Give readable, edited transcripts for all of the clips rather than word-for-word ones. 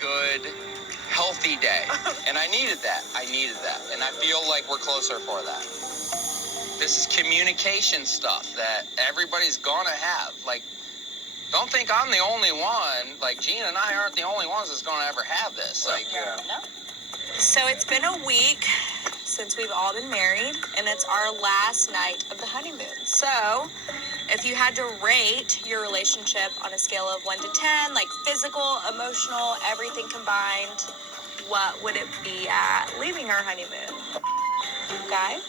good, healthy day. And I needed that. And I feel like we're closer for that. This is communication stuff that everybody's gonna have. Like, don't think I'm the only one. Like, Gina and I aren't the only ones that's gonna ever have this. Like, No. So it's been a week since we've all been married, and it's our last night of the honeymoon. So if you had to rate your relationship on a scale of 1 to 10, like physical, emotional, everything combined, what would it be at leaving our honeymoon? Guys?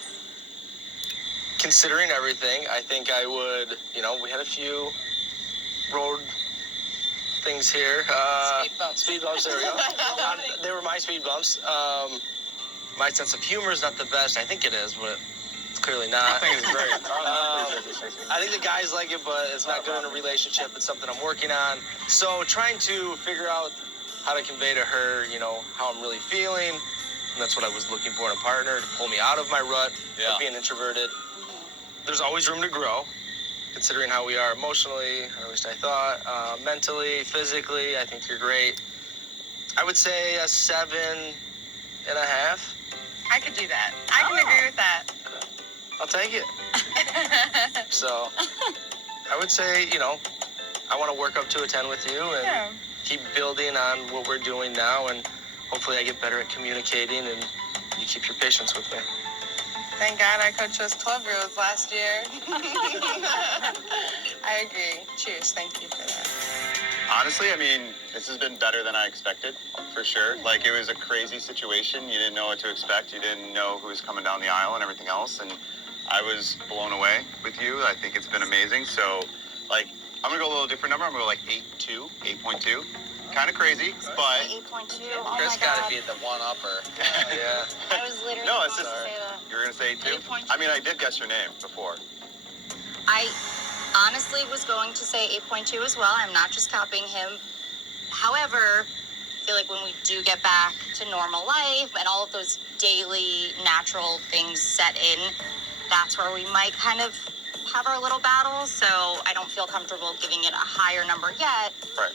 Considering everything, I think I would, we had a few road things here. Speed bumps, there we go. They were my speed bumps. My sense of humor is not the best. I think it is, but it's clearly not. I think it's great. I think the guys like it, but it's not good in a relationship. It's something I'm working on. So trying to figure out how to convey to her, how I'm really feeling. And that's what I was looking for in a partner, to pull me out of my rut of being introverted. There's always room to grow, considering how we are emotionally, or at least I thought, mentally, physically. I think you're great. I would say a 7.5. I could do that. I can agree with that. I'll take it. So I would say, I want to work up to a 10 with you and keep building on what we're doing now, and hopefully I get better at communicating and you keep your patience with me. Thank God I coached those club rules last year. I agree. Cheers. Thank you for that. Honestly, this has been better than I expected, for sure. Like, it was a crazy situation. You didn't know what to expect. You didn't know who was coming down the aisle and everything else. And I was blown away with you. I think it's been amazing. So, I'm going to go a little different number. I'm going to go 8.2. Kind of crazy, but 8.2. Oh Chris my gotta God. be the one-upper. Yeah. I was literally No, about it's to just- say that. you're going to say 8.2? 8.2. I did guess your name before. I honestly was going to say 8.2 as well. I'm not just copying him. However, I feel like when we do get back to normal life and all of those daily natural things set in, that's where we might kind of have our little battles. So I don't feel comfortable giving it a higher number yet. Right.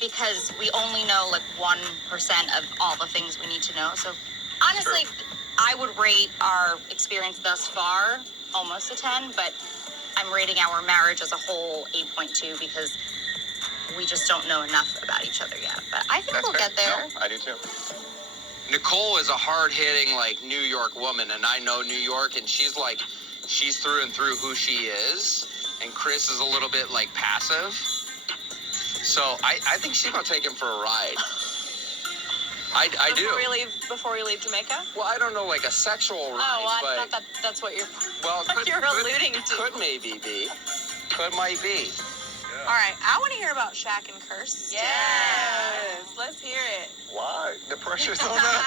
Because we only know 1% of all the things we need to know. So honestly, I would rate our experience thus far almost a 10, but I'm rating our marriage as a whole 8.2 because we just don't know enough about each other yet. But I think we'll get there. No, I do too. Nicole is a hard-hitting, New York woman, and I know New York, and she's through and through who she is, and Chris is a little bit, passive. So I think she's going to take him for a ride. I do. Before we leave Jamaica? Well, I don't know, a sexual ride, Oh, well, but... I thought that's what you're Well, alluding to. Could maybe be. Might be. All right, I want to hear about Shaq and Kirsten. Yes. Let's hear it. Why? The pressure's on us.